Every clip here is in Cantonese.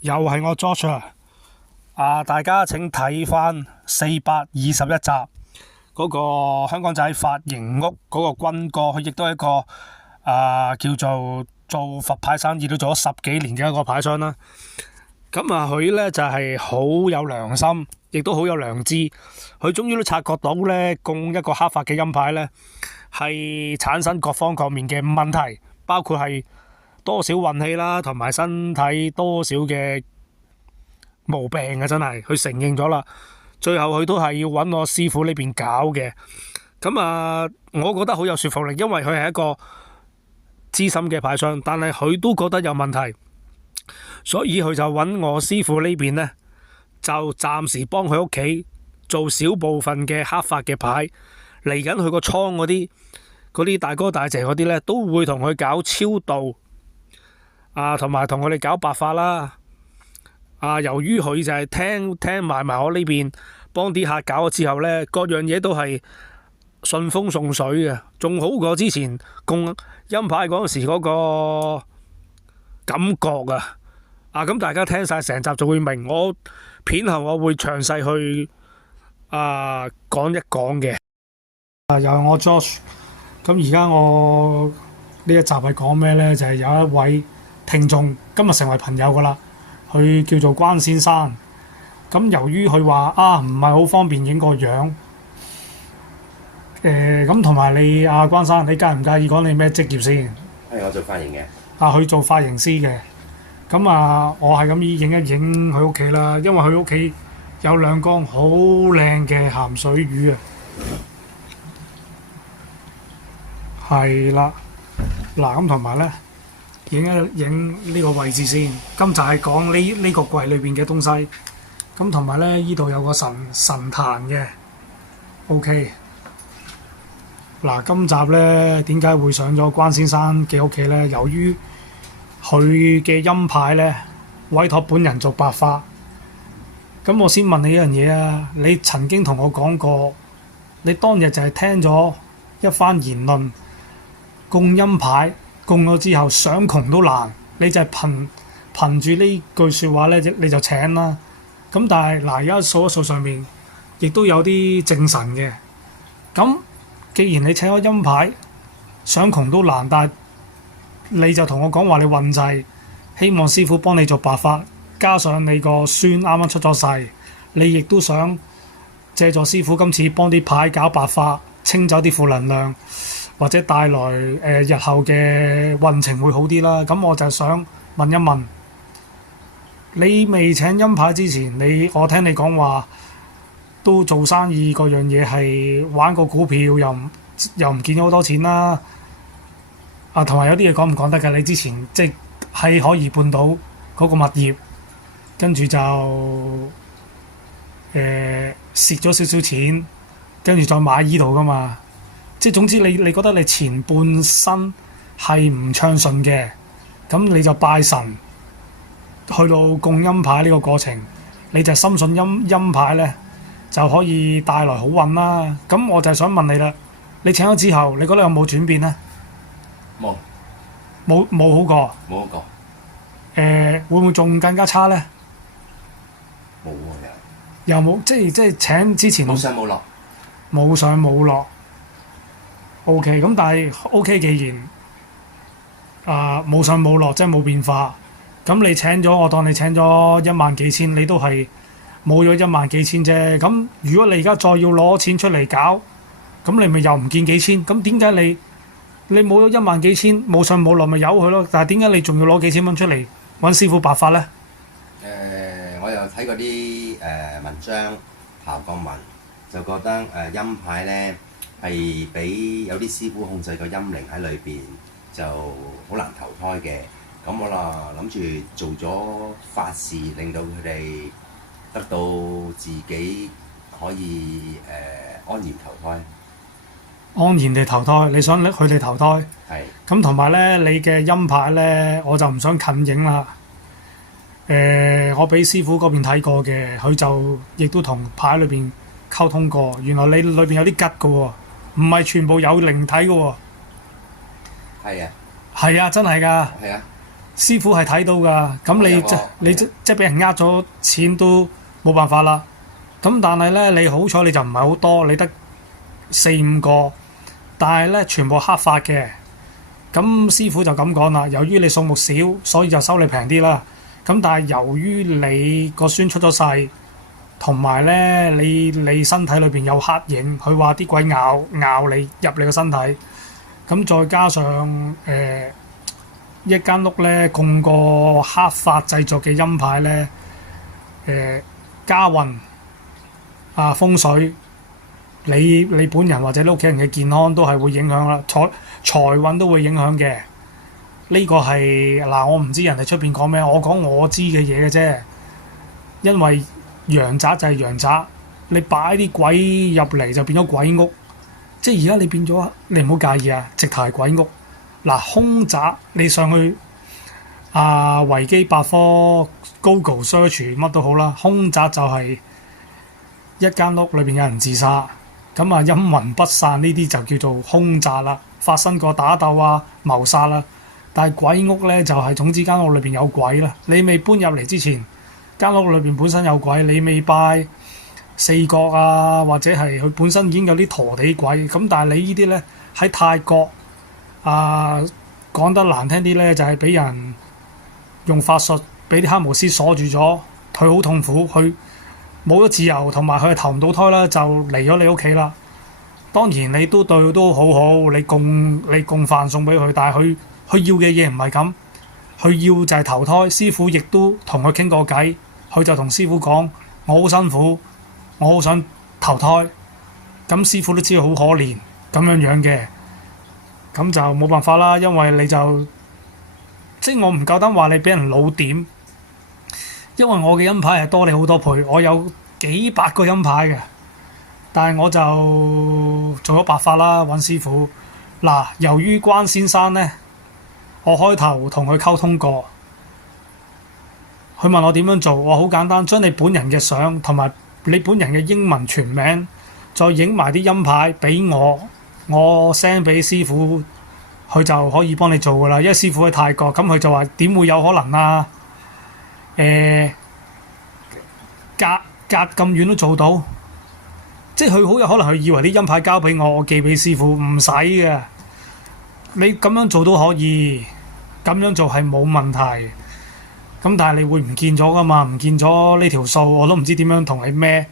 又係我 George 大家請睇翻421集嗰個香港仔髮型屋嗰個軍哥，佢亦都係一個叫做佛牌生意都做咗10幾年嘅一個牌商啦。咁佢呢就係好有良心，亦都好有良知。佢終於都察覺到呢，供一個黑髮嘅陰牌呢係產生各方各面嘅問題，包括係多少運氣啦，同埋身體多少嘅毛病啊！真係佢承認咗啦。最後佢都係要揾我師傅呢邊搞嘅。咁我覺得好有說服力，因為佢係一個資深嘅牌商，但係佢都覺得有問題，所以佢就揾我師傅呢邊呢，就暫時幫佢屋企做少部分嘅黑髮嘅牌。嚟緊佢個倉嗰啲大哥大姐嗰啲呢，都會同佢搞超度同埋同我哋搞白髮啦。由於佢就係聽埋我呢邊幫啲客搞咗之後呢，各樣嘢都係順風順水嘅，仲好過之前供陰牌嗰陣時嗰個感覺咁大家聽晒成集就會明，我片後我會詳細去講一講嘅。又係我 Josh， 咁而家我呢一集係講咩呢？就係有一位聽眾今日成為朋友噶啦。佢叫做關先生，咁由於佢話唔係好方便影個樣，咁同埋你關生，你介唔介意講你咩職業先？係我做髮型嘅。佢做髮型師嘅，咁我係咁影一影佢屋企啦，因為佢屋企有2缸好靚嘅鹹水魚係啦，嗱咁同埋咧。影一影呢個位置先，今集係講呢個櫃裏邊嘅東西，咁同埋咧呢度有個神壇嘅 ，OK。嗱，今集咧點解會上咗關先生嘅屋企咧？由於佢嘅陰牌咧委託本人做白髮，咁我先問你一樣嘢啊，你曾經同我講過，你當日就係聽咗一番言論，供陰牌。供咗之後想窮都難，你就係憑住呢句説話咧，你就請啦。咁但係而家數一數上面，亦都有啲正神嘅。咁既然你請咗陰牌，想窮都難，但係你就同我講話你運滯，希望師傅幫你做白髮，加上你個孫啱啱出咗世，你亦都想借助師傅今次幫啲牌搞白髮，清走啲負能量。或者帶來日後嘅運程會好啲啦。咁我就想問一問，你未請陰牌之前，我聽你講話都做生意嗰樣嘢係玩個股票，又唔見咗好多錢啦。同埋有啲嘢講唔講得㗎？你之前即係可以半島嗰個物業，跟住就蝕咗少少錢，跟住再買依度㗎嘛。即係總之你覺得你前半生係唔暢順嘅，咁你就拜神去到供陰牌呢個過程，你就深信陰牌咧就可以帶來好運啦。咁我就想問你啦，你請咗之後，你覺得有冇轉變咧？冇好過。冇好過。會唔會仲更加差咧？冇又冇，即係請之前冇上冇落。冇上冇落。O.K. 咁但係 O.K. 既然冇上冇落，即係冇變化，咁你請咗，我當你請咗1萬幾千，你都係冇咗1萬幾千啫。咁如果你而家再要攞錢出嚟搞，咁你咪又唔見幾千？咁點解你冇咗1萬幾千，冇上冇落咪由佢咯？但係點解你仲要攞幾千蚊出嚟揾師傅白髮咧？我又睇過啲文章，刨過文，就覺得陰牌咧。係俾有啲師傅控制個陰靈喺裏邊，就好難投胎嘅。咁我諗住做咗法事，令到佢哋得到自己可以安然投胎。安然地投胎，你想佢哋投胎。係咁同埋咧，你嘅陰牌咧，我就唔想近影啦。我俾師傅嗰邊睇過嘅，佢就亦都同牌裏邊溝通過。原來你裏邊有啲吉嘅喎，唔係全部有靈體嘅喎。係啊，係啊，真係㗎，係啊，師傅係睇到㗎。咁你俾人呃咗錢都冇辦法啦。咁但係咧，你好彩你就唔係好多，你得4-5個，但係咧全部黑發嘅。咁師傅就咁講啦，由於你數目少，所以就收你平啲啦。咁但係由於你個孫出咗世，同埋咧你身體裏邊有黑影，佢話啲鬼咬你入你個身體，咁再加上一間屋咧供個黑法製作嘅陰牌咧，家運啊風水，你本人或者你屋企人嘅健康都係會影響啦，財運都會影響嘅。呢個係嗱，我唔知人哋出邊講咩，我講我知嘅嘢嘅啫。因為陽宅就係陽宅，你擺啲鬼入嚟就變咗鬼屋，即係而家你變咗，你唔好介意啊，直頭係鬼屋。嗱，空宅你上去維基百科 Google search 乜都好啦，空宅就係一間屋裏邊有人自殺，咁啊陰魂不散呢啲就叫做空宅啦，發生過打鬥啊、謀殺啦。但係鬼屋咧就係、總之間屋裏邊有鬼啦。你未搬入嚟之前，間屋裏邊本身有鬼，你未拜四角啊，或者係佢本身已經有啲陀地鬼。咁但係你呢啲咧喺泰國講得難聽啲咧，就係、俾人用法術俾啲黑巫師鎖住咗，佢好痛苦，佢冇咗自由，同埋佢係投唔到胎啦，就嚟咗你屋企啦。當然你都對佢都好好，你供飯送俾佢，但係佢要嘅嘢唔係咁，佢要就係投胎。師傅亦都同佢傾過偈，佢就同師傅講：我好辛苦，我好想投胎。咁師傅都知道好可憐咁樣嘅，咁就冇辦法啦。因為你就即係我唔夠膽話你俾人老點，因為我嘅陰牌係多你好多倍，我有幾百個陰牌嘅，但係我就做咗白法啦，揾師傅。嗱，由於關先生呢，我開頭同佢溝通過，佢問我點樣做，我好簡單，將你本人嘅相同埋你本人嘅英文全名，再影埋啲陰牌俾我 send 俾師傅，佢就可以幫你做噶啦。因為師傅喺泰國，咁佢就話點會有可能啊？隔咁遠都做到，即係佢好有可能佢以為啲陰牌交俾我寄俾師傅，唔使嘅。你咁樣做都可以，咁樣做係冇問題。咁但係你會唔見咗噶嘛？唔見咗呢條數，我都唔知點樣同你孭。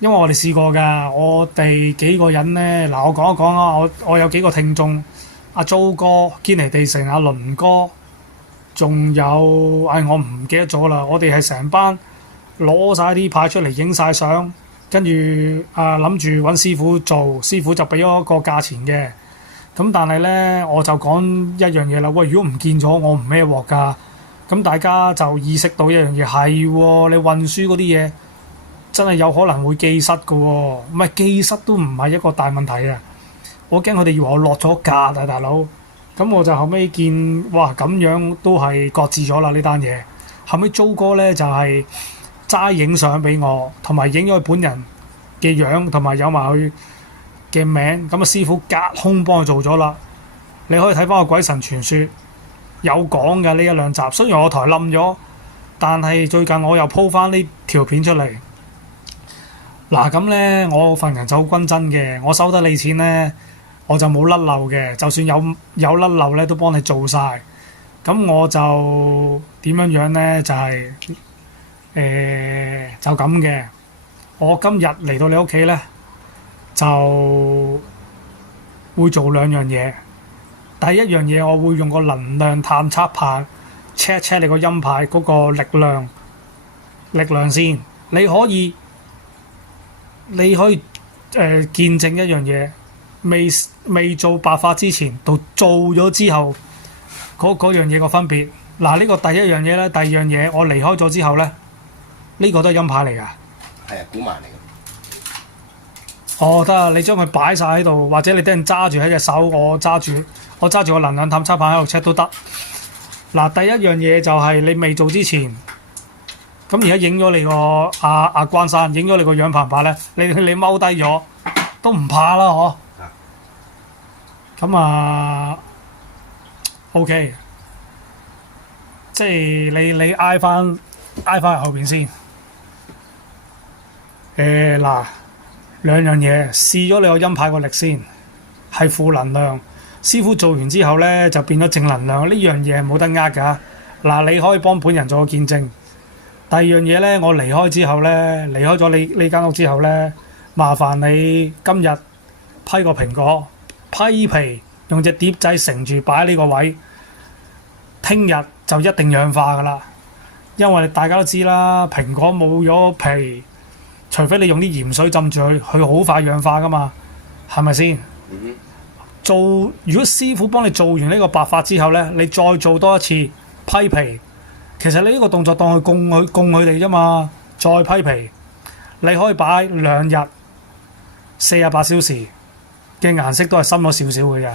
因為我哋試過㗎，我哋幾個人呢，嗱我講一講啊，我有幾個聽眾，阿租哥、堅尼地城、阿倫哥，仲有我唔記得咗啦。我哋係成班攞晒啲牌出嚟影晒相，跟住諗住揾師傅做，師傅就俾咗個價錢嘅。咁但係咧，我就講一樣嘢啦。喂，如果唔見咗，我唔孭鑊㗎。咁大家就意識到一樣嘢係喎，你運輸嗰啲嘢真係有可能會寄失㗎喎。唔係寄失都唔係一個大問題啊。我驚佢哋以為我落咗格啊，大佬。咁我就後尾見，哇咁樣都係擱置咗啦呢單嘢。後尾租哥咧就係齋影相俾我，同埋影咗佢本人嘅樣，同埋有埋佢嘅名。咁啊師傅隔空幫佢做咗啦。你可以睇翻個鬼神傳說有講嘅呢一兩集。雖然我台冧咗，但係最近我又鋪翻呢條片出嚟。嗱咁咧，我份人就好均真嘅，我收得你錢咧，我就冇甩漏嘅。就算有甩漏咧，都幫你做晒。咁我就點樣咧？就係、就咁嘅。我今日嚟到你屋企咧，就會做兩樣嘢。第一樣嘢，我會用個能量探測棒 check 你個陰牌嗰個力量先。你可以見證一樣嘢，未做白法之前到做咗之後嗰樣嘢個分別。嗱，呢個第一樣嘢咧，第二樣嘢我離開咗之後咧，呢個都係陰牌嚟㗎。係啊，古曼嚟嘅。哦，得啊，你將佢擺晒喺度，或者你等陣揸住喺隻手，我揸住個能量探測棒喺度 check 都得。嗱，第一樣嘢就係你未做之前，咁而家影咗你個阿關山，影咗你個樣怕唔怕咧？你踎低咗都唔怕啦，嗬？咁啊，OK，即係你挨翻去後邊先。嗱。兩樣嘢，試咗你個音牌個力先，係負能量。師傅做完之後呢，就變咗正能量，呢樣嘢冇得呃㗎。嗱，你可以幫本人做個見證。第二樣嘢呢，我離開之後呢，離開咗你呢間屋之後呢，麻煩你今日批個蘋果，批皮用隻碟仔承住擺喺呢個位，聽日就一定氧化㗎啦。因為大家都知啦，蘋果冇咗皮。除非你用啲鹽水浸住佢，佢好快氧化噶嘛，係咪先？如果師傅幫你做完呢個白髮之後呢，你再做多一次批皮，其實你呢個動作當佢供佢哋啫嘛，再批皮，你可以擺2日48小時嘅顏色都係深咗少少嘅啫，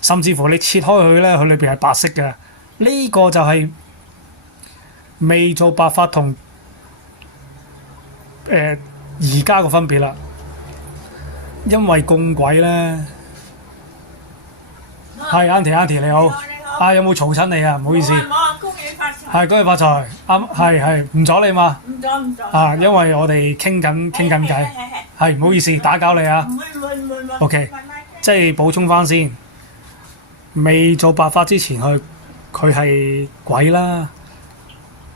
甚至乎你切開佢呢，佢裏邊係白色嘅。呢個就係未做白髮同而家個分別啦，因為供鬼咧，係 Auntie 你好，啊有冇嘈親你啊？唔好意思，恭喜發財，係恭喜發財，係唔阻你嘛？唔阻，啊，因為我哋傾緊偈，係唔好意思打攪你啊。唔會 OK，即係補充翻先，未做白髮之前佢係鬼啦，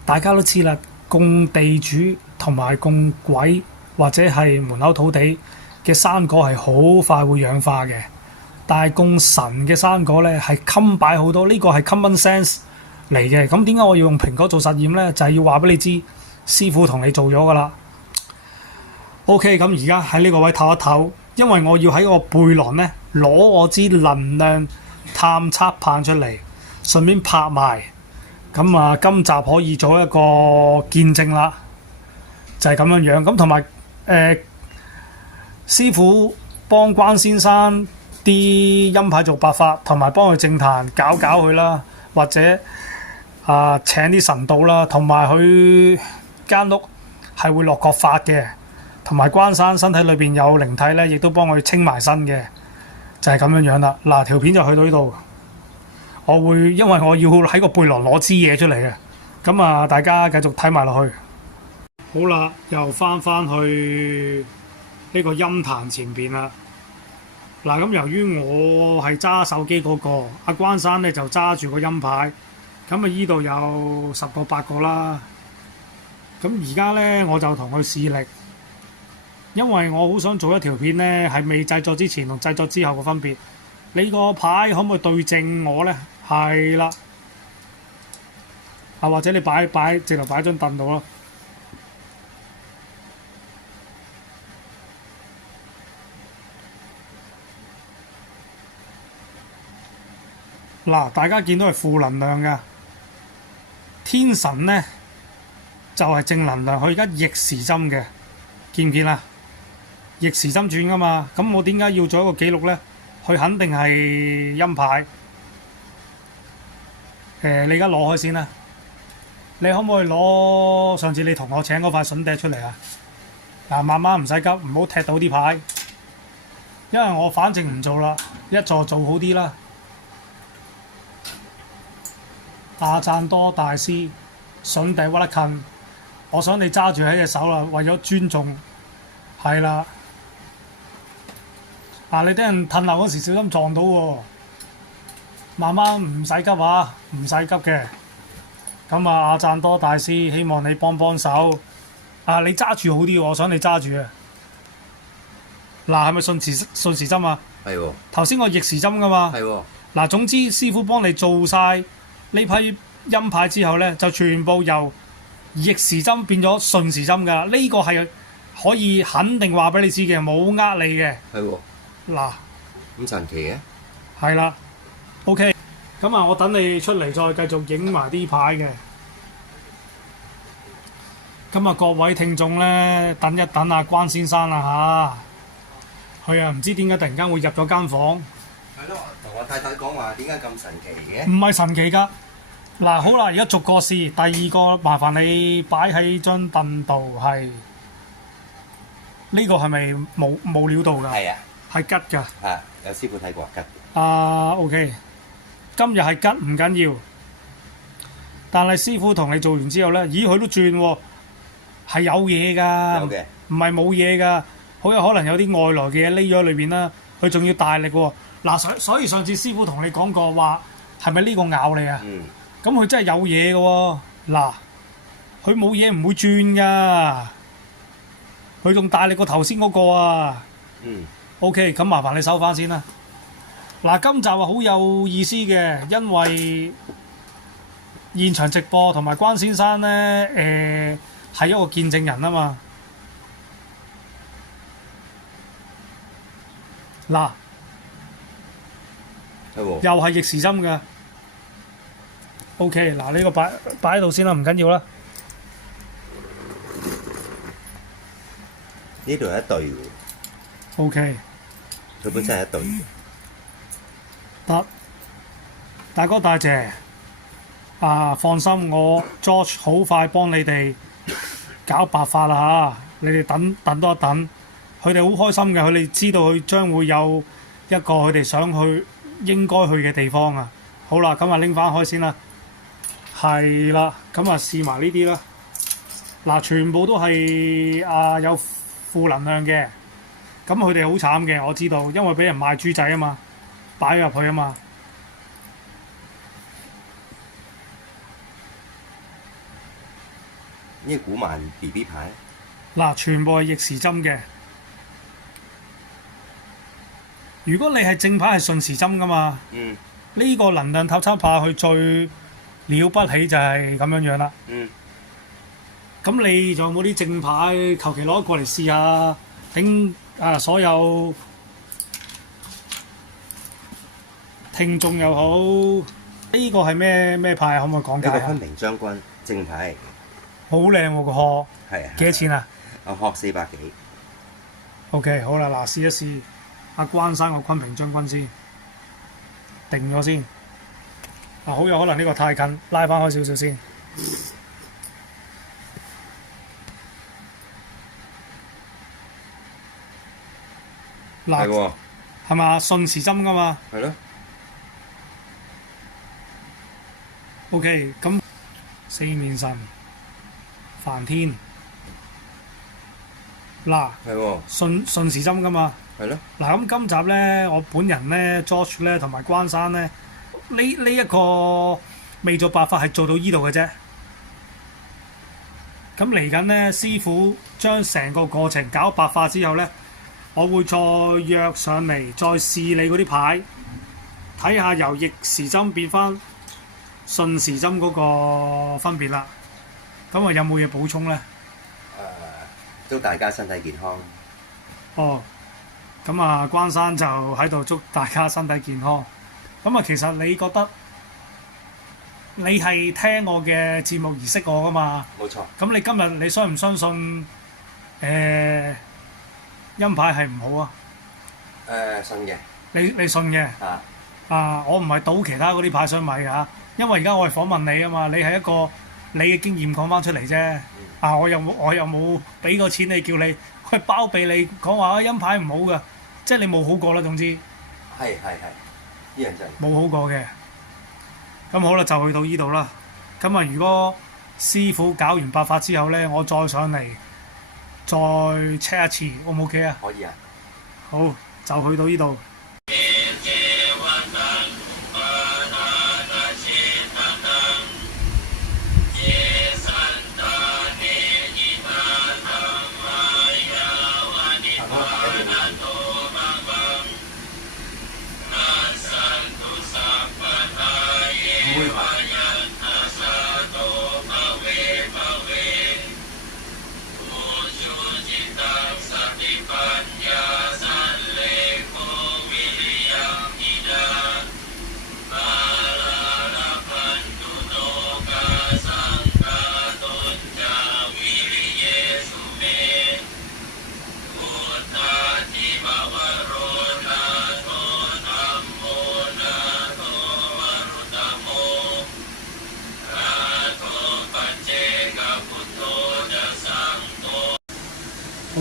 大家都知啦，供地主同埋供鬼或者係門口土地嘅生果係好快會氧化嘅，但係供神嘅生果呢係襟擺好多，呢個係 common sense 嚟嘅。咁點解我要用蘋果做實驗呢？就係要話俾你知，師傅同你做咗噶啦。OK，咁而家喺呢個位唞一唞，因為我要喺個背囊呢攞我支能量探測棒出嚟，順便拍埋。咁啊，今集可以做一個見證啦，就係咁樣樣。咁同埋師傅幫關先生啲音牌做白髮，同埋幫佢正壇搞佢啦，或者請啲神道啦，同埋佢間屋係會落角髮嘅，同埋關生身體裏邊有靈體咧，亦都幫佢清埋身嘅，就係咁樣樣啦。嗱，條片就去到呢度。我會因為我要喺個背囊攞支嘢出嚟嘅，咁啊大家繼續睇埋落去。好啦，又翻去呢個音壇前邊啦。嗱，咁由於我係揸手機嗰個，阿關生咧就揸住個音牌，咁啊依度有10個8個啦。咁而家咧我就同佢試力，因為我好想做一條片咧，係未製作之前同製作之後嘅分別。你個牌可唔可以對正我咧？係啦，或者你直頭擺張凳度咯。嗱，大家見到係負能量嘅，天神咧就係正能量，佢而家逆時針嘅，見唔見啊？逆時針轉噶嘛，咁我點解要做一個記錄咧？佢肯定係音牌。你而家攞開先啦。你可唔可以攞上次你同我請嗰塊筍笛出嚟啊？嗱，慢慢唔使急，唔好踢到啲牌，因為我反正唔做啦，一座做好啲啦。阿贊多大師筍笛屈得近，我想你揸住喺隻手啦，為咗尊重，係啦。你等人褪後嗰時小心撞到喎，慢慢唔使急啊，唔使急嘅。咁阿贊多大師希望你幫手。你揸住好啲喎，我想你揸住啊。嗱，係咪順時針啊？係喎。頭先個逆時針噶嘛。係喎。嗱，總之師傅幫你做晒呢批音牌之後咧，就全部由逆時針變咗順時針噶。呢個係可以肯定話俾你知嘅，冇呃你嘅。係喎。嗱，咁神奇嘅。係啦。OK，咁我等你出嚟再繼續影埋啲牌嘅。咁各位聽眾咧，等一等關先生啦係啊，唔知點解突然間會入咗間房，係咯，同我太太講話點解咁神奇嘅？唔係神奇㗎。嗱，好啦，而家逐個試。第二個麻煩你擺喺張凳度，係呢個係咪冇料到㗎？係啊，係吉㗎。啊有師傅睇過吉。OK，今日係吉唔緊要，但係師傅同你做完之後咧，咦佢都轉喎，係有嘢㗎，有嘅，唔係冇嘢㗎，好有可能有啲外來嘅嘢匿咗喺裏邊啦，佢仲要大力喎。嗱，所以上次師傅同你講過話，係咪呢個咬你啊？嗯，咁佢真係有嘢嘅喎。嗱，佢冇嘢唔會轉㗎，佢仲大力過頭先嗰個啊。嗯， OK，咁麻煩你收翻先啦。嗱，今集啊好有意思嘅，因為現場直播同埋關先生咧，係一個見證人啊嘛。嗱，係喎，又係逆時針嘅。OK，嗱呢個擺喺度先啦，唔緊要啦。呢度係一對嘅， OK，佢本身係一對嘅。得，大哥大姐，放心，我 George 好快幫你哋搞白髮啦嚇，你哋等多一等，佢哋好開心嘅，佢哋知道佢將會有一個佢哋想去應該去嘅地方啊。好啦，咁啊拎翻開先啦，係啦，咁啊試埋呢啲啦。嗱，全部都係有負能量嘅，咁佢哋好慘嘅，我知道，因為俾人賣豬仔啊嘛。擺入去啊嘛，呢個古曼 BB 牌，嗱，全部係逆時針嘅。如果你係正牌係順時針噶嘛，嗯呢個能量探測牌佢最了不起就係咁樣樣啦。嗯，咁你仲有冇啲正牌？求其攞過嚟試下，頂所有聽眾又好，呢個係咩牌？可唔可以講解下？呢個昆平將軍正牌嚟嘅，好靚喎個殼，係啊，幾多錢啊？我殼400幾， OK，好啦，嗱，試一試阿關生個昆平將軍先，定咗先。好有可能呢個太近，拉翻開少少先。嗱，係喎，係嘛？順時針噶嘛係咯， ？OK，咁四面神、梵天，嗱，係喎，順時針噶嘛？係咯，嗱，咁今集咧，我本人咧 George 咧同埋關生咧，呢一個未做白髮係做到依度嘅啫。咁嚟緊咧，師傅將成個過程搞白髮之後咧，我會再約上嚟，再試你嗰啲牌，睇下由逆時針變翻順時針嗰個分別啦。咁啊，有冇嘢補充咧？祝大家身體健康。哦，咁啊，關生就喺度祝大家身體健康。咁啊，其實你覺得你係聽我嘅節目而識我噶嘛？冇錯，咁你今日你相唔相信陰牌係唔好啊？信嘅，你信嘅？我唔係賭其他嗰啲牌商米㗎，因為而家我係訪問你啊嘛，你係一個你嘅經驗講翻出嚟啫。我又冇俾個錢你叫你去包庇你講話陰牌唔好㗎，即係你冇好過啦。總之係，呢樣真係。冇好過嘅。咁好啦，就去到呢度啦。咁啊，如果師傅搞完白髮之後咧，我再上嚟再 check 一次，O 唔 OK 啊？可以啊。好，就去到呢度。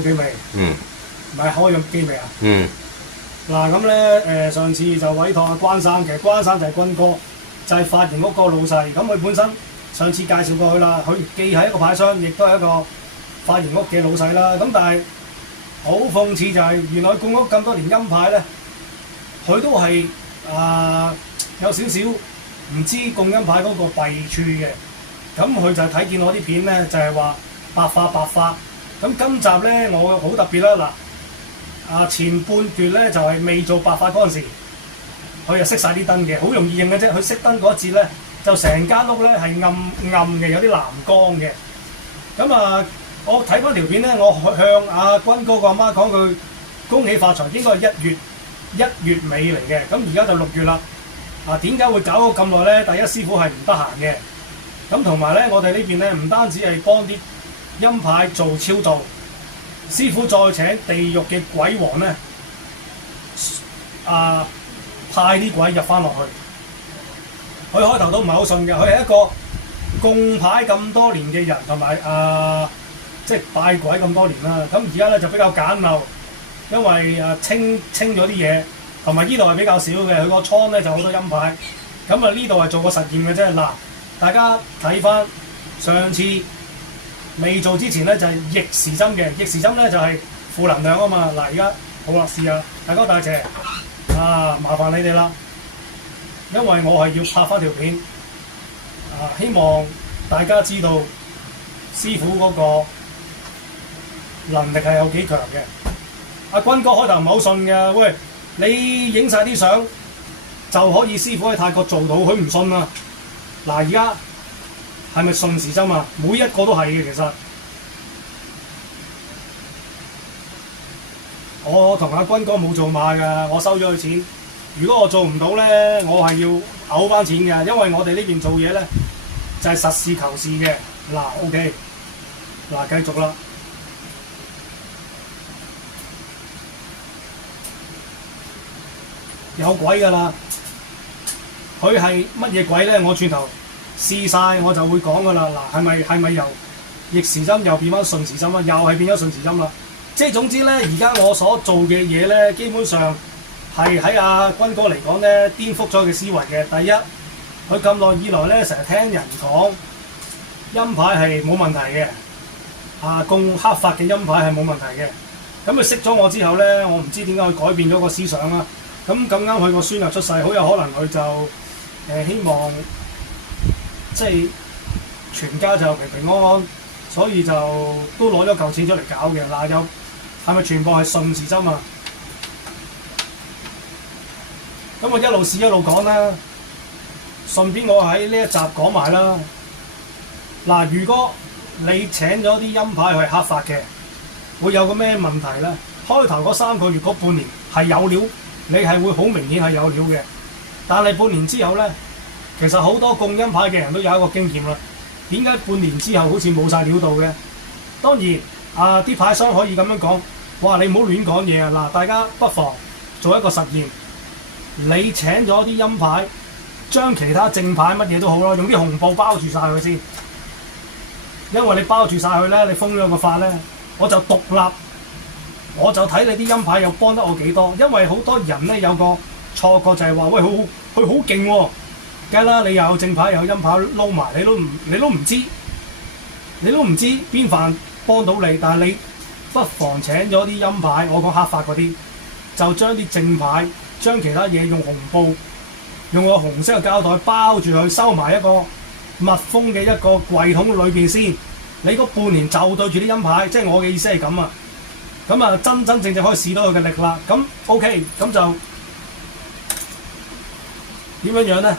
OK 未？嗯唔係開咗機未啊？嗯嗱咁咧上次就委託阿關生，其實關生就係軍哥，就係髮型屋個老細。咁佢本身上次介紹過佢啦，佢既係一個牌商，亦都係一個髮型屋嘅老細啦。咁但係好諷刺就係、原來供屋咁多年陰牌咧，佢都係有少少唔知供陰牌嗰個弊處嘅。咁佢就睇見我啲片咧，就係話白化。咁今集咧我好特別啦，嗱前半段咧就係未做白髮嗰陣時，佢就熄晒啲燈嘅，好容易認嘅啫。佢熄燈嗰一節咧，就成間屋咧係暗嘅，有啲藍光嘅。咁我睇翻條片咧，我向阿軍哥個阿媽講句恭喜發財，應該係一月尾嚟嘅。咁而家就6月啦。點解會搞到咁耐咧？第一師傅係唔得閒嘅。咁同埋咧，我哋呢邊咧唔單止係幫啲陰牌做超度，師傅再請地獄嘅鬼王咧，派啲鬼入翻落去。佢開頭都唔係好信嘅，佢係一個供牌咁多年嘅人，同埋即係拜鬼咁多年啦。咁而家咧就比較簡陋，因為清咗啲嘢，同埋呢度係比較少嘅。佢個倉咧就好多陰牌。咁呢度係做個實驗嘅啫。嗱，大家睇翻上次未做之前咧就係逆時針嘅，逆時針咧就係負能量啊嘛。嗱，而家好啦，試下，大哥大謝麻煩你哋啦，因為我係要拍翻條片希望大家知道師傅嗰個能力係有幾強嘅。阿軍哥開頭唔係好信嘅，喂，你影晒啲相就可以師傅喺泰國做到，佢唔信啊。嗱，而家係咪順時針啊？每一個都係嘅，其實我同阿軍哥冇做馬㗎，我收咗佢錢。如果我做唔到咧，我係要嘔翻錢嘅，因為我哋呢邊做嘢咧就係實事求是嘅。嗱 ，OK， 嗱繼續啦。有鬼㗎啦！佢係乜嘢鬼咧？我轉頭試晒我就會講㗎啦。嗱，係咪由逆時針又變翻順時針啊？又係變咗順時針啦。即係總之咧，而家我所做嘅嘢咧，基本上係喺阿軍哥嚟講咧，顛覆咗佢嘅思維嘅。第一，佢咁耐以來咧，成日聽人講陰牌係冇問題嘅，供黑髮嘅陰牌係冇問題嘅。咁佢識咗我之後咧，我唔知點解佢改變咗個思想啦。咁啱佢個孫又出世，好有可能佢就希望即係全家就平平安安，所以就都攞咗嚿錢出嚟搞嘅。嗱，有係咪全部係順時針啊？咁我一路試一路講啦，順便我喺呢一集講埋啦。嗱，如果你請咗啲陰牌去黑髮嘅，會有個咩問題咧？開頭嗰3個月嗰半年係有料。你係會好明顯係有料嘅，但係半年之後咧，其實好多供陰牌嘅人都有一個經驗啦。點解半年之後好似冇晒料到嘅？當然啲牌商可以咁樣講，哇！你唔好亂講嘢啊！嗱，大家不妨做一個實驗，你請咗啲陰牌，將其他正牌乜嘢都好啦，用啲紅布包住晒佢先，因為你包住晒佢咧，你封咗個髮咧，我就獨立。我就睇你啲陰牌又幫得我幾多，因為好多人咧有個錯覺就係話，喂，佢好勁喎，梗係啦，你又有正牌又有陰牌撈埋，你都唔知邊範幫到你，但係你不妨請咗啲陰牌，我講黑髮嗰啲，就將啲正牌，將其他嘢用紅布，用個紅色嘅膠袋包住佢，收埋一個密封嘅一個櫃桶裏邊先。你嗰半年就對住啲陰牌，即係我嘅意思係咁啊。咁真正可以試到佢嘅力啦。咁 OK， 咁就點樣咧？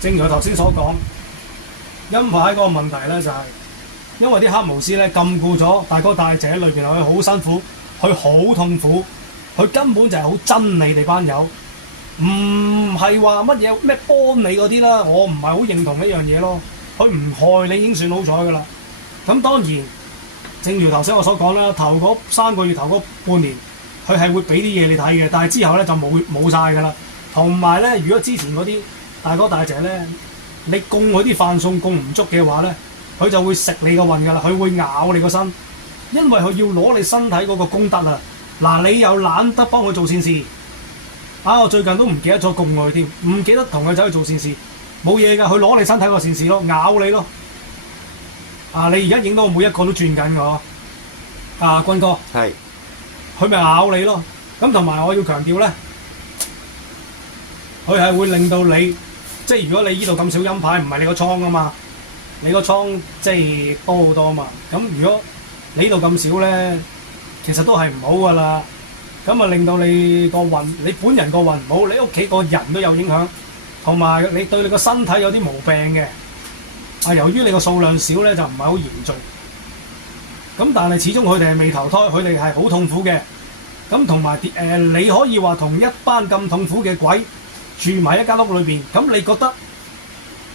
正如我頭先所講，陰牌嗰個問題咧就係、因為啲黑巫師咧禁錮咗大哥大姐裏邊，佢好辛苦，佢好痛苦，佢根本就係好憎你哋班友，唔係話乜嘢咩幫你嗰啲啦，我唔係好認同呢樣嘢咯。佢唔害你已經算好彩噶啦。咁當然。正如頭先我所講啦，頭嗰3個月頭嗰半年，佢係會俾啲嘢你睇嘅，但係之後咧就冇晒㗎啦。同埋咧，如果之前嗰啲大哥大姐咧，你供佢啲飯餸供唔足嘅話咧，佢就會食你個運㗎啦，佢會咬你個身。因為佢要攞你身體嗰個功德啊！嗱，你又懶得幫佢做善事，我最近都唔記得咗供佢添，唔記得同佢走去做善事，冇嘢㗎，佢攞你身體個善事咯，咬你咯。你而家影到每一個都轉緊㗎嗬，君哥，係，佢咪咬你咯。咁同埋我要強調咧，佢係會令到你，即係如果你依度咁少陰牌，唔係你個倉啊嘛，你個倉即係多好多啊嘛。咁如果你依度咁少咧，其實都係唔好㗎啦。咁啊令到你個運，你本人個運唔好，你屋企個人都有影響，同埋你對你個身體有啲毛病嘅。由於你個數量少咧，就唔係好嚴重。咁但係始終佢哋係未投胎，佢哋係好痛苦嘅。咁同埋你可以話同一班咁痛苦嘅鬼住埋一間屋裏邊，咁你覺得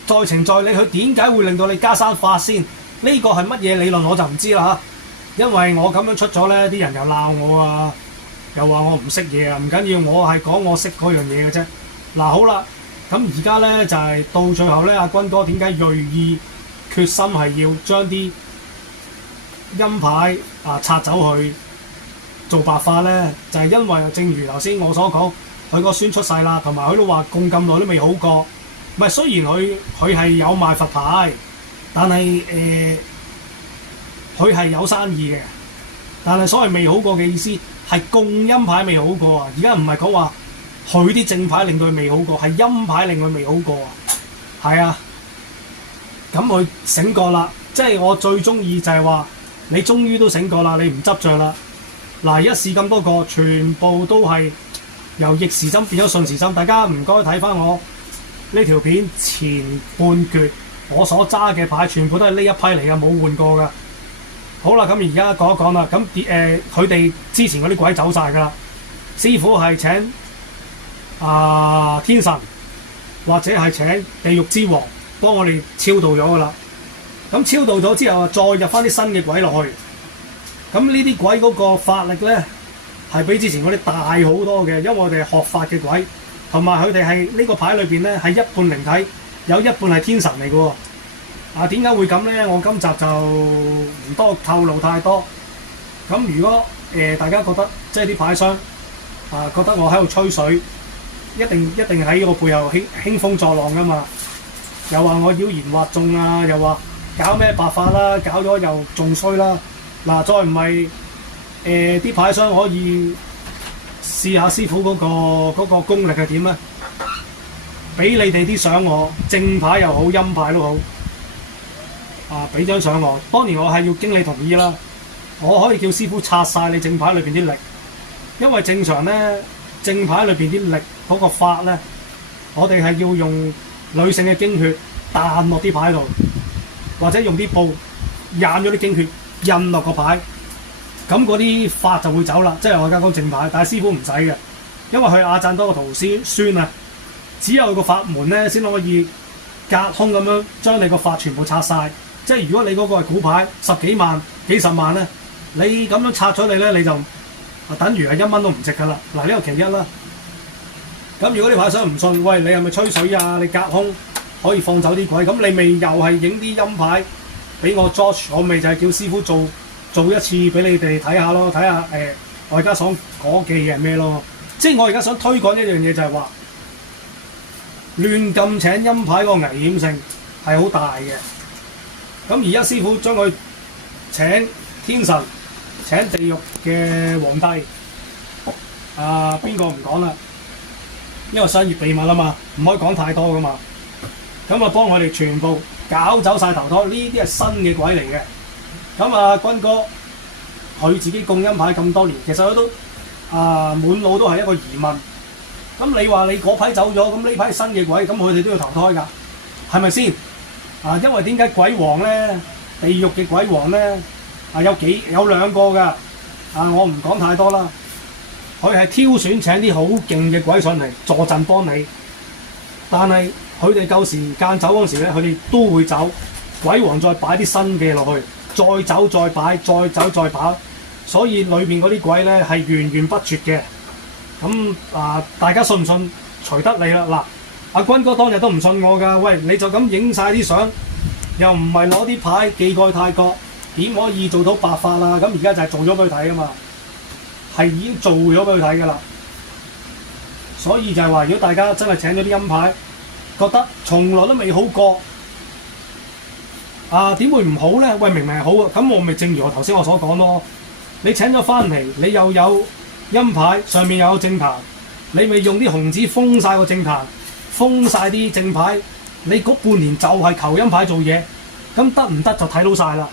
在情在理，佢點解會令到你加山法先？呢個係乜嘢理論我就唔知啦嚇。因為我咁樣出咗咧，啲人又鬧我啊，又話我唔識嘢啊。唔緊要，我係講我識嗰樣嘢嘅啫。好啦。咁而家咧就係到最後咧，阿君哥點解鋭意決心係要將啲陰牌拆走去做白化咧？就係因為正如頭先我所講，佢個孫出世啦，同埋佢都話供咁耐都未好過。唔係，雖然佢係有賣佛牌，但係佢係有生意嘅。但係所謂未好過嘅意思係供陰牌未好過啊！而家唔係講話。佢啲正牌令到佢未好過，係陰牌令佢未好過啊！係啊，咁佢醒覺啦，即係我最中意就係話你終於都醒覺啦，你唔執着啦。而家試咁多個，全部都係由逆時針變咗順時針。大家唔該睇翻我呢條片前半橛，我所揸嘅牌全部都係呢一批嚟嘅，冇換過㗎。好啦，咁而家講一講啦。咁佢哋之前嗰啲鬼走晒㗎啦，師傅係請。天神或者係請地獄之王幫我哋超度咗㗎啦。咁超度咗之後再入翻啲新嘅鬼落去。咁呢啲鬼嗰個法力咧係比之前嗰啲大好多嘅，因為我哋係學法嘅鬼，同埋佢哋係呢個牌裏邊咧係一半靈體，有一半係天神嚟嘅喎。點解會咁咧？我今集就唔多透露太多。咁如果大家覺得即係啲牌商覺得我喺度吹水。一定喺個背後興風作浪噶嘛，又話我妖言惑眾啊，又話搞咩白法啦，搞咗又仲衰啦。再唔係啲牌商可以試下師傅嗰個功力係點咧？俾你哋啲相我，正牌又好，陰牌都好，俾張相我。當然我係要經你同意啦，我可以叫師傅拆晒你正牌裏邊啲力，因為正常咧正牌裏邊啲力。嗰個法咧，我哋係要用女性嘅經血彈落啲牌度，或者用啲布印咗啲經血印落個牌，咁嗰啲法就會走啦。即係我而家講正牌，但係師傅唔使嘅，因為佢阿贊多個徒孫啊，只有個法門咧先可以隔空咁樣將你個法全部拆晒。即係如果你嗰個係古牌10幾萬、幾十萬咧，你咁樣拆咗你咧，你就等於係1蚊都唔值㗎啦。呢個其一啦。咁如果啲牌商唔信，喂，你係咪吹水啊？你隔空可以放走啲鬼，咁你咪又係影啲陰牌俾我 George， 我咪就係叫師傅做一次俾你哋睇下咯，睇下我而家想講嘅嘢係咩咯？即係我而家想推廣一樣嘢就係話，亂咁請陰牌個危險性係好大嘅。咁而家師傅將佢請天神、請地獄嘅皇帝，邊個唔講啦？因為商業秘密啊嘛，唔可以講太多噶嘛。咁幫佢哋全部搞走晒頭胎，呢啲係新嘅鬼嚟嘅。咁君哥佢自己供陰牌咁多年，其實佢都滿腦都係一個疑問。咁你話你嗰批走咗，咁呢批新嘅鬼，咁佢哋都要投胎㗎，係咪先？因為點解鬼王咧，地獄嘅鬼王咧有兩個㗎。我唔講太多啦。佢係挑選請啲好勁嘅鬼上嚟助陣幫你，但係佢哋夠時間走嗰時咧，佢哋都會走。鬼王再擺啲新嘅落去，再走再擺，再走再擺，所以裏面嗰啲鬼咧係源源不絕嘅。咁大家信唔信隨得你啦。嗱，阿君哥當日都唔信我㗎，喂，你就咁影晒啲相，又唔係攞啲牌寄過去泰國，點可以做到白髮啦？咁而家就係做咗俾佢睇啊嘛，係已經做咗俾佢睇㗎啦。所以就係話，如果大家真係請咗啲陰牌，覺得從來都未好過，點會唔好咧？喂，明明係好啊，咁我咪正如我頭先我所講咯。你請咗翻嚟，你又有陰牌，上面又有正牌，你咪用啲紅紙封晒個正牌，封晒啲正牌。你嗰半年就係求陰牌做嘢，咁得唔得就睇到晒啦。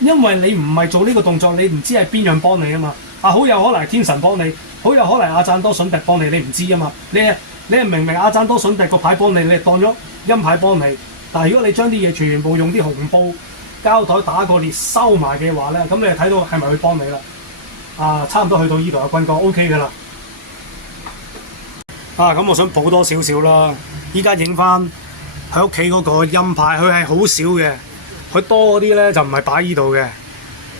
因為你唔係做呢個動作，你唔知係邊樣幫你啊嘛。好有可能係天神幫你，好有可能係阿贊多筍迪幫你，你唔知啊嘛。你係明明阿贊多筍迪個牌幫你，你係當咗陰牌幫你。但係如果你將啲嘢全部用啲紅布膠袋打個裂收埋嘅話咧，咁你就睇到係咪佢幫你啦？差唔多去到呢度啊，軍哥 OK 㗎啦。咁我想補多少少啦。依家影翻喺屋企嗰個陰牌，佢係好少嘅，佢多嗰啲咧就唔係擺依度嘅。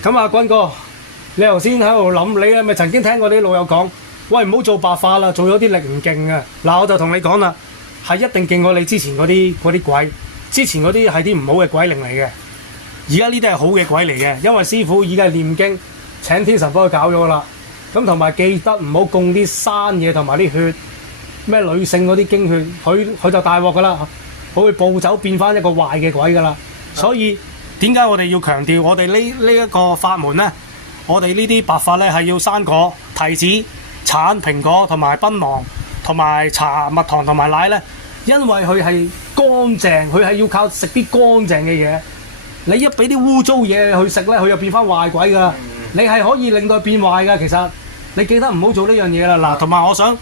咁軍哥，你頭先喺度諗，你係咪曾經聽過啲老友講，喂，唔好做白髮啦，做咗啲力唔勁啊？嗱，我就同你講啦，係一定勁過你之前嗰啲鬼，之前嗰啲係啲唔好嘅鬼靈嚟嘅。而家呢啲係好嘅鬼嚟嘅，因為師傅已經係念經請天神幫佢搞咗啦。咁同埋記得唔好供啲生嘢同埋啲血。咩女性嗰啲經血，佢就大鑊噶啦，佢會暴走變翻一個壞嘅鬼噶啦。所以點解我哋要強調我哋呢一個法門咧？我哋呢啲白髮咧係要生果、提子、橙、蘋果同埋檳榔同埋茶、蜜糖同埋奶咧，因為佢係乾淨，佢係要靠食啲乾淨嘅嘢。你一俾啲污糟嘢去食咧，佢就變翻壞鬼噶。你係可以令到佢變壞噶。其實你記得唔好做呢樣嘢啦。嗱，同埋我想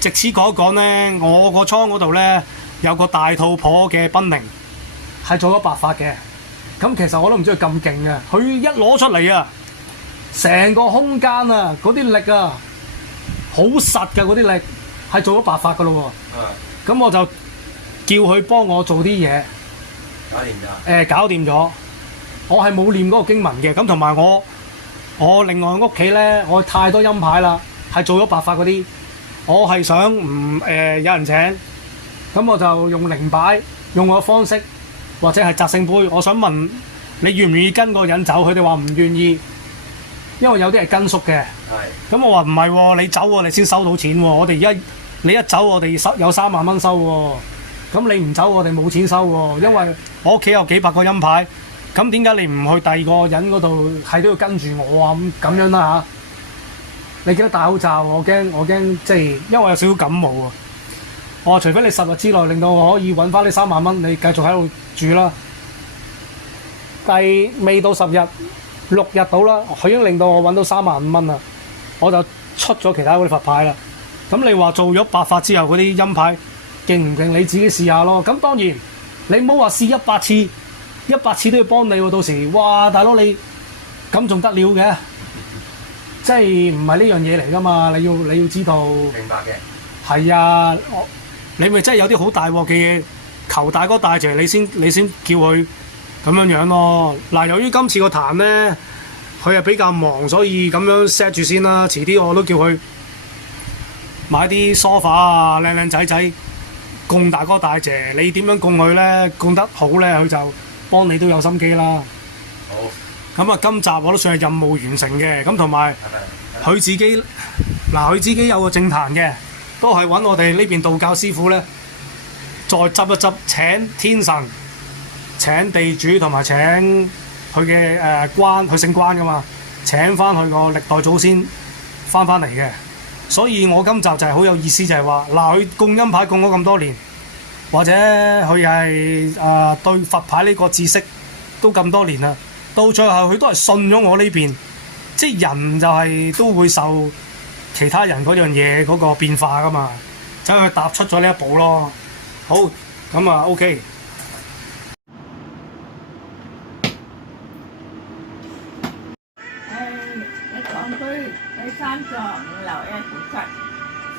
藉此講一講咧，我個倉嗰度咧有個大肚婆嘅賓靈係做咗白髮嘅。咁其實我都唔知佢咁勁嘅，佢一攞出嚟啊，成個空間啊嗰啲力啊好實㗎，嗰啲力係做咗白髮㗎咯喎。咁我就叫佢幫我做啲嘢，搞掂咗。搞掂咗。我係冇念嗰個經文嘅。咁同埋我另外屋企咧，我太多陰牌啦，係做咗白髮嗰啲。我係想有人請，咁我就用靈擺，用我嘅方式，或者係擲聖杯。我想問你願唔願意跟個人走？佢哋話唔願意，因為有啲係跟宿嘅。係。咁我話唔係喎，你走我哋先收到錢喎。我哋你一走，我哋有3萬蚊收喎。咁你唔走，我哋冇錢收喎。因為我屋企有幾百個陰牌，咁點解你唔去第二個人嗰度係都要跟住我啊？咁樣啦嚇。你記得戴口罩，我驚即係因為我有少少感冒啊！我話除非你10日之內令到我可以揾翻呢3萬蚊，你繼續喺度住啦。未到10日，6日到啦，佢已經令到我揾到3萬5蚊啦，我就出咗其他嗰啲佛牌啦。咁你話做咗白髮之後嗰啲陰牌勁唔勁？你自己試下咯。咁當然你唔好話試100次，100次都要幫你喎。到時哇，大佬你咁仲得了嘅？即係唔係呢樣嘢嚟㗎嘛？你要知道。明白嘅。係啊，你咪真係有啲好大鑊嘅嘢，求大哥大謝你先叫佢咁樣咯。嗱，由於今次個壇咧，佢係比較忙，所以咁樣 set 住先啦。遲啲我都叫佢買啲 sofa 啊，靚靚仔仔供大哥大謝。你點樣供佢咧？供得好咧，佢就幫你都有心機啦。好。咁今集我都算係任務完成嘅。咁同埋佢自己佢自己有個正壇嘅，都係揾我哋呢邊道教師傅咧，再執一執，請天神、請地主同埋請佢嘅關，佢姓關噶嘛，請翻佢個歷代祖先翻嚟嘅。所以我今集就係好有意思，就係話佢供陰牌供咗咁多年，或者佢係對佛牌呢個知識都咁多年啦。到最後佢都係信咗我呢邊，即係人就係都會受其他人嗰樣嘢嗰個變化噶嘛，就係佢踏出咗呢一步咯。好，咁OK。你講句第3座5樓1負7，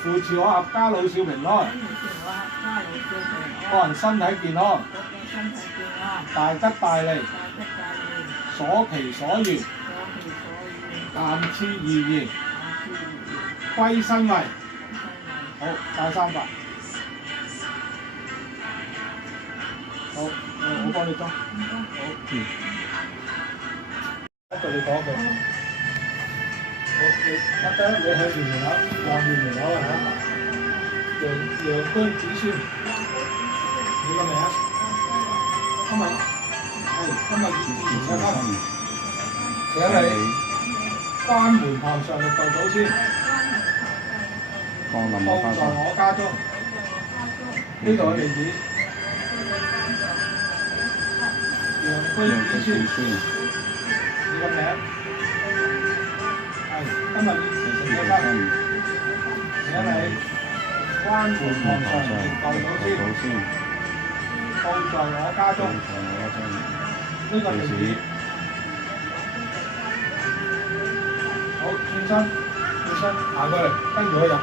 扶持我合家老少平安，個人身體健康，大吉大利，所期所願，但賜而言，歸身為。好，帶3發。好，我幫你裝。好。一句你講一句。好，你得得，你向住門口，望住門口啊嚇。楊居子孫，你個名？今日係今日2至7分。請你關門堂上歷代祖先，放在我家中。呢度嘅地址，楊居子孫，你個名？係今日2至7分。請你關門堂上歷代祖先，放在我家中。呢個地址。好，轉身，行過嚟，跟住我入。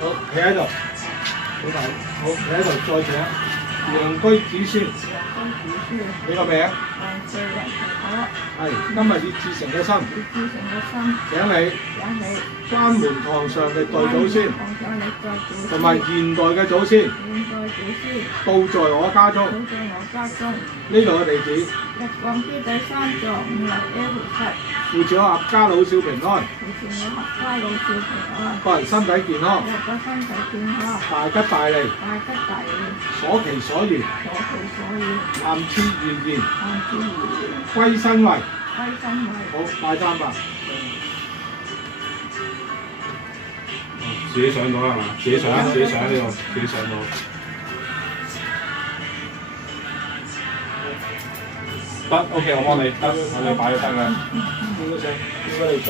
好，企喺度，好，企喺度，再請楊居子孫，你個名？係今日葉志成嘅生，請你關門堂上歷代祖先，同埋現代嘅祖先，到在我家中。呢度嘅地址。日光之第3座5樓 L 7。父子合家老少平安。父子合家老少平安。個人身體健康。個身體健康。大吉大利。大吉大利。所期所願。所期所願。萬事如意。萬事如意。歸身為。歸身為。好，拜三吧。自己上到啦係嘛？自己上呢個，自己上到。得 ，OK，我幫你，得，我哋擺咗燈啦。應該你上。